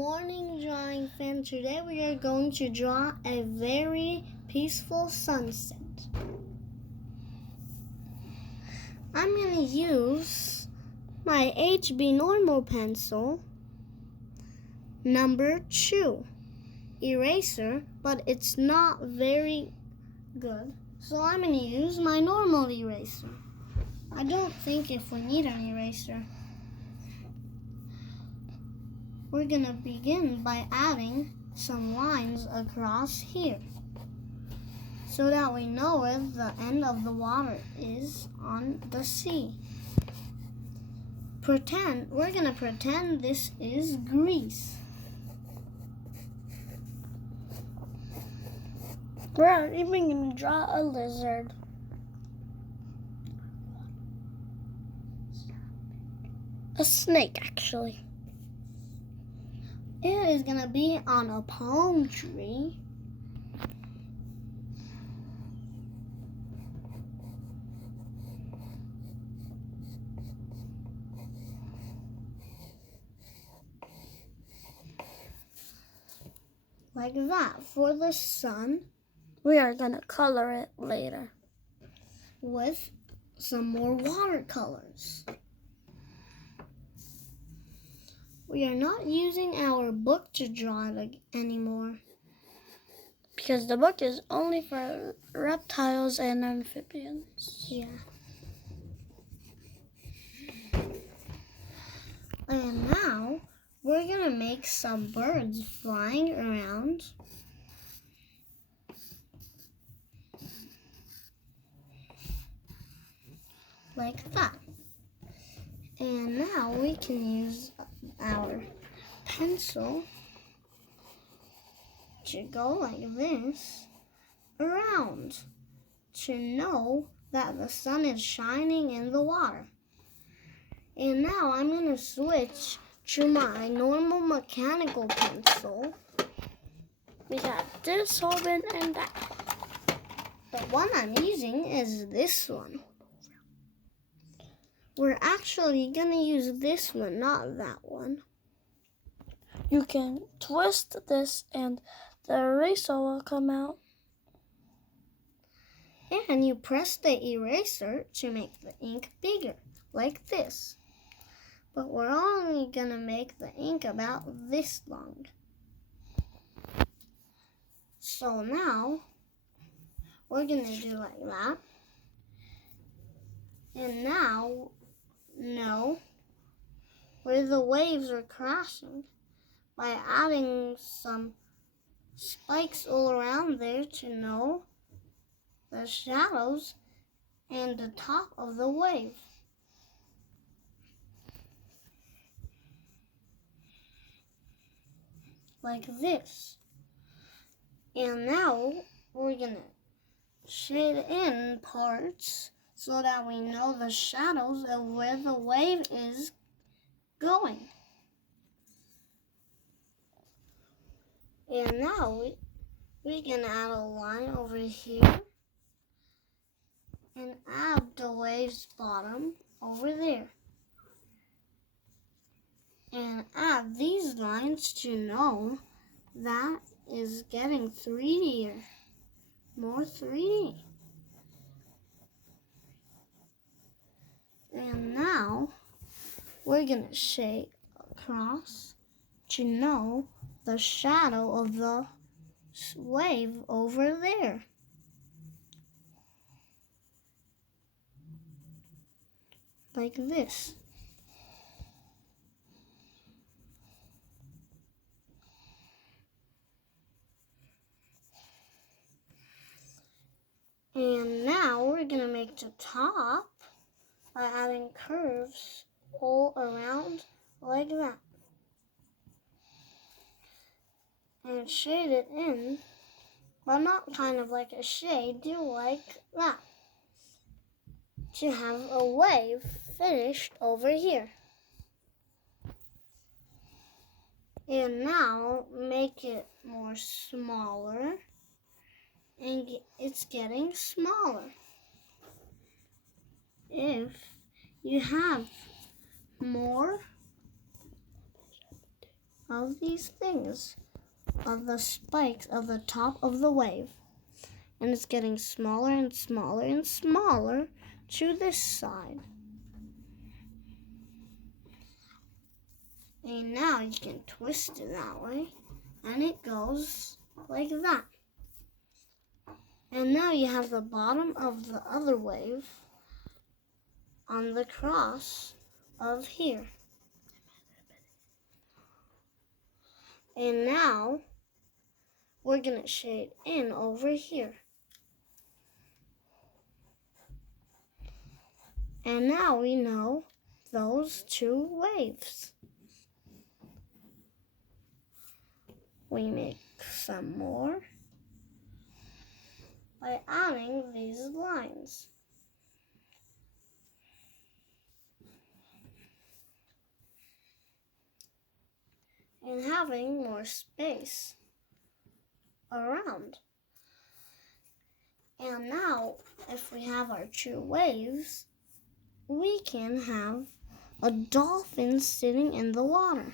morning, drawing fan. Today we are going to draw a very peaceful sunset. I'm going to use my HB normal pencil, number 2 eraser, but it's not very good, so I'm going to use my normal eraser. I don't think if we need an eraser. We're going to begin by adding some lines across here so that we know where the end of the water is on the sea. We're going to pretend this is Greece. We're even going to draw a lizard. A snake, actually. It is going to be on a palm tree. Like that. For the sun, we are going to color it later with some more watercolors. We are not using our book to draw it anymore, because the book is only for reptiles and amphibians. Yeah. And now we're going to make some birds flying around. Like that. And now we can use our pencil to go like this around to know that the sun is shining in the water. And now I'm going to switch to my normal mechanical pencil. We got this open and that. The one I'm using is this one. We're actually going to use this one, not that one. You can twist this and the eraser will come out. And you press the eraser to make the ink bigger, like this. But we're only going to make the ink about this long. So now, we're going to do like that. And now, know where the waves are crashing by adding some spikes all around there to know the shadows and the top of the wave. Like this. And now we're going to shade in parts so that we know the shadows of where the wave is going. And now we can add a line over here and add the wave's bottom over there. And add these lines to know that is getting 3D, more 3D. And now we're going to shade across to know the shadow of the wave over there. Like this. And now we're going to make the top by adding curves all around like that. And shade it in, but not kind of like a shade, do like that. To have a wave finished over here. And now make it more smaller. And it's getting smaller. If you have more of these things, of the spikes of the top of the wave. And it's getting smaller and smaller and smaller to this side. And now you can twist it that way, and it goes like that. And now you have the bottom of the other wave on the cross of here. And now we're going to shade in over here. And now we know those two waves. We make some more by adding these lines. And having more space around. And now, if we have our two waves, we can have a dolphin sitting in the water,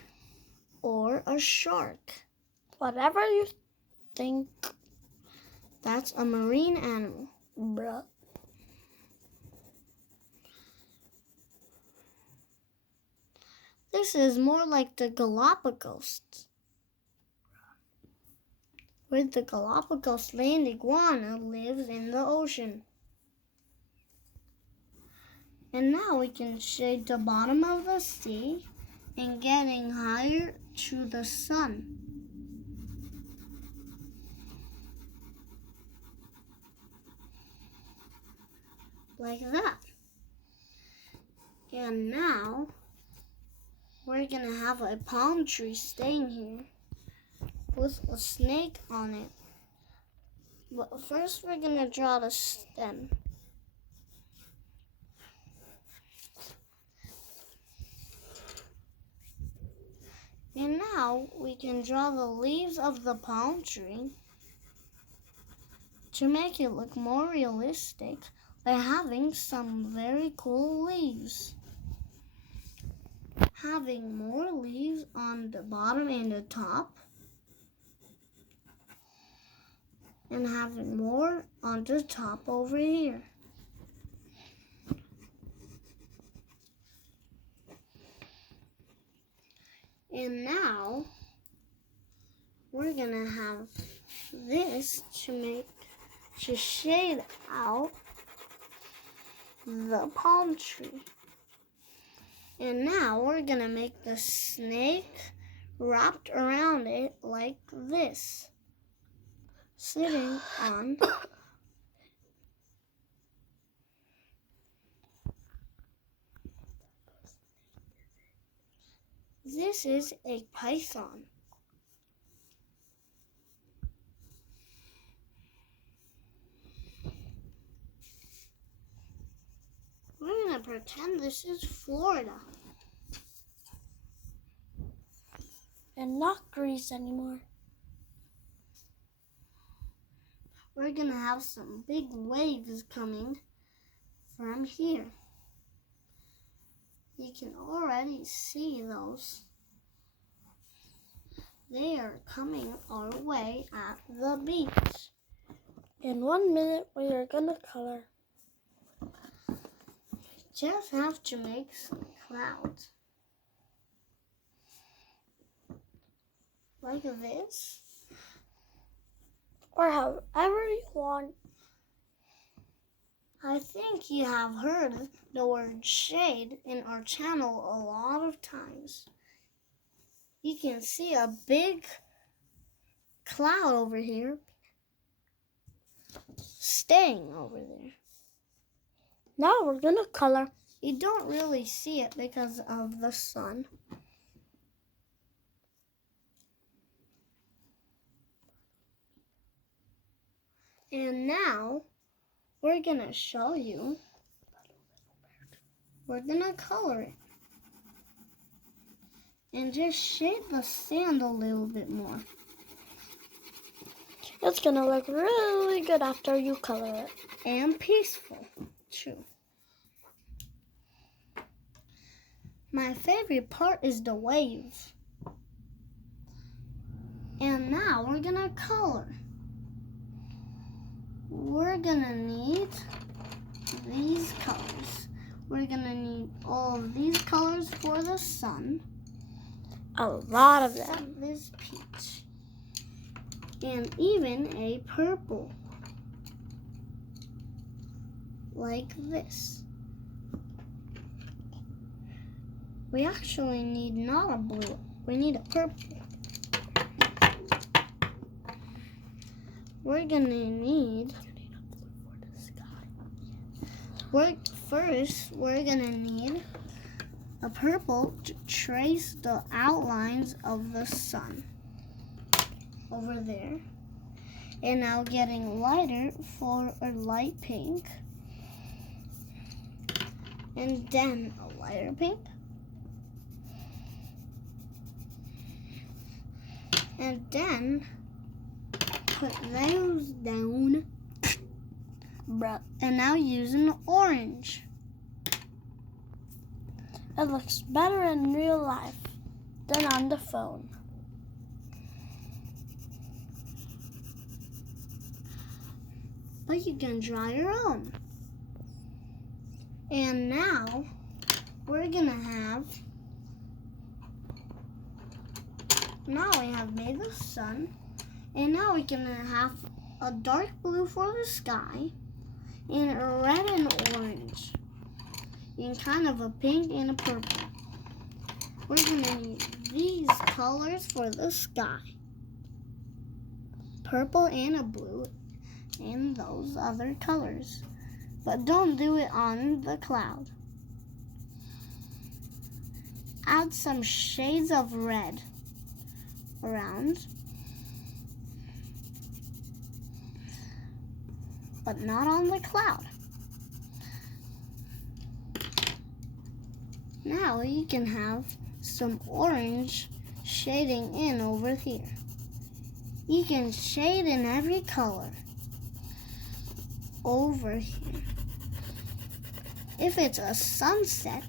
or a shark. Whatever you think. That's a marine animal. Bruh. This is more like the Galapagos, where the Galapagos land iguana lives in the ocean. And now we can shade the bottom of the sea and getting higher to the sun. Like that. And now we're going to have a palm tree staying here with a snake on it. But first we're going to draw the stem. And now we can draw the leaves of the palm tree to make it look more realistic by having some very cool leaves. Having more leaves on the bottom and the top. And having more on the top over here. And now we're gonna have this to shade out the palm tree. And now we're gonna make the snake wrapped around it like this, sitting on this is a python. We're gonna pretend this is Florida. And not Greece anymore. We're gonna have some big waves coming from here. You can already see those. They are coming our way at the beach. In 1 minute, we are gonna color. Just have to make some clouds. Like this. Or however you want. I think you have heard the word shade in our channel a lot of times. You can see a big cloud over here staying over there. Now we're gonna color. You don't really see it because of the sun. And now we're gonna show you. We're gonna color it. And just shade the sand a little bit more. It's gonna look really good after you color it. And peaceful, too. My favorite part is the wave. now we're gonna color. We're gonna need these colors. We're gonna need all of these colors for the sun. A lot of them. Some this peach. And even a purple. Like this. We actually need not a blue, we need a purple. We're gonna need, first we're gonna need a purple to trace the outlines of the sun over there. And now getting lighter for a light pink. And then a lighter pink. And then put those down. And now use an orange. It looks better in real life than on the phone. But you can draw your own. And now we're gonna have, now we have made the sun, and now we can have a dark blue for the sky, and a red and orange, and kind of a pink and a purple. We're gonna need these colors for the sky, purple and a blue, and those other colors. But don't do it on the cloud. Add some shades of red around, but not on the cloud. Now you can have some orange shading in over here. You can shade in every color over here. If it's a sunset,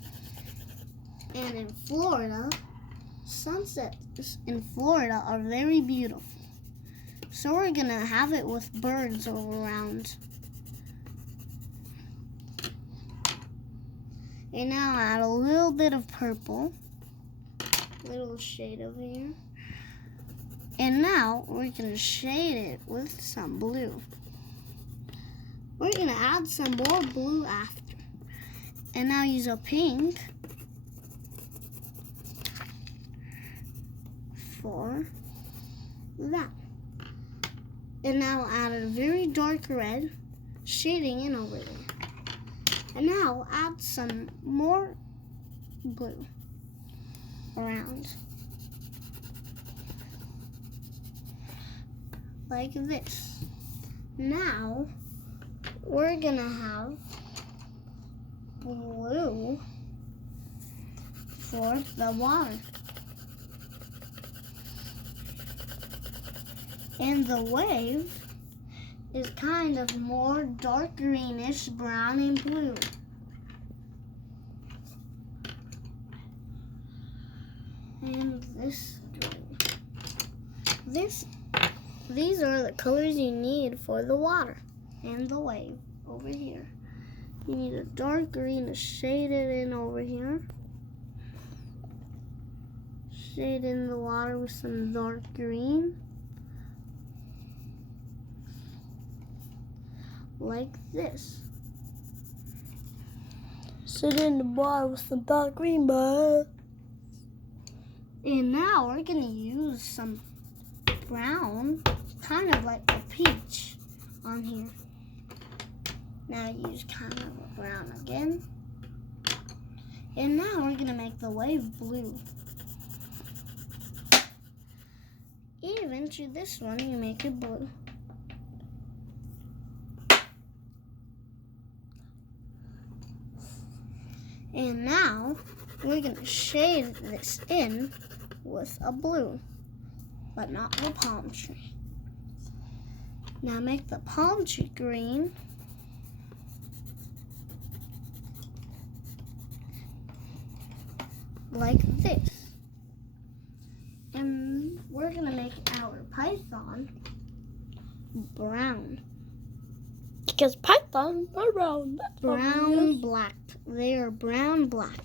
and in Florida, sunsets in Florida are very beautiful. So we're gonna have it with birds all around. And now add a little bit of purple, little shade over here. And now we're gonna shade it with some blue. We're gonna add some more blue after. And now use a pink for that. And now add a very dark red shading in over there. And now add some more blue around. Like this. Now we're gonna have blue for the water. And the wave is kind of more dark greenish, brown and blue. And this green. These are the colors you need for the water and the wave over here. You need a dark green to shade it in over here. Shade in the water with some dark green. Like this. Sit in the water with some dark green, bud. And now we're gonna use some brown, kind of like a peach on here. Now use kind of a brown again. And now we're gonna make the wave blue. Even to this one, you make it blue. And now we're gonna shade this in with a blue, but not the palm tree. Now make the palm tree green. Like this. And we're gonna make make our python brown. Because pythons are brown. That's Brown, black. They are brown, black.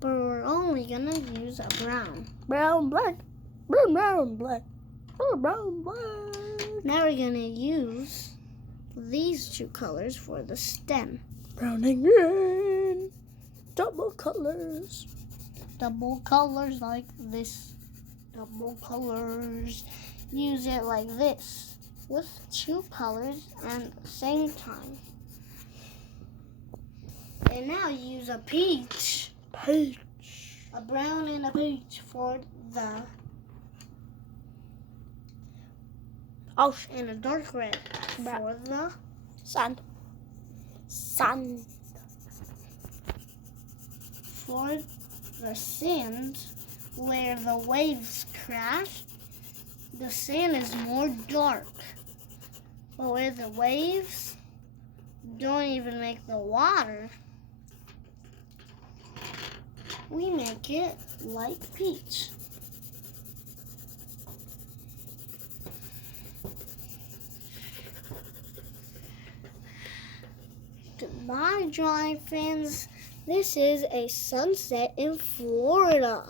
But we're only gonna use a brown. Brown, black. Brown, black. Brown, black. Now we're gonna use these two colors for the stem. Brown and green. Double colors. Double colors like this. Double colors. Use it like this with two colors and at the same time. And now use a peach. Peach. A brown and a peach for the Ocean. and a dark red for the Sand. Sand. for the sand where the waves crash. The sand is more dark, but where the waves don't even make the water, we make it light peach. Goodbye, drawing fans. This is a sunset in Florida.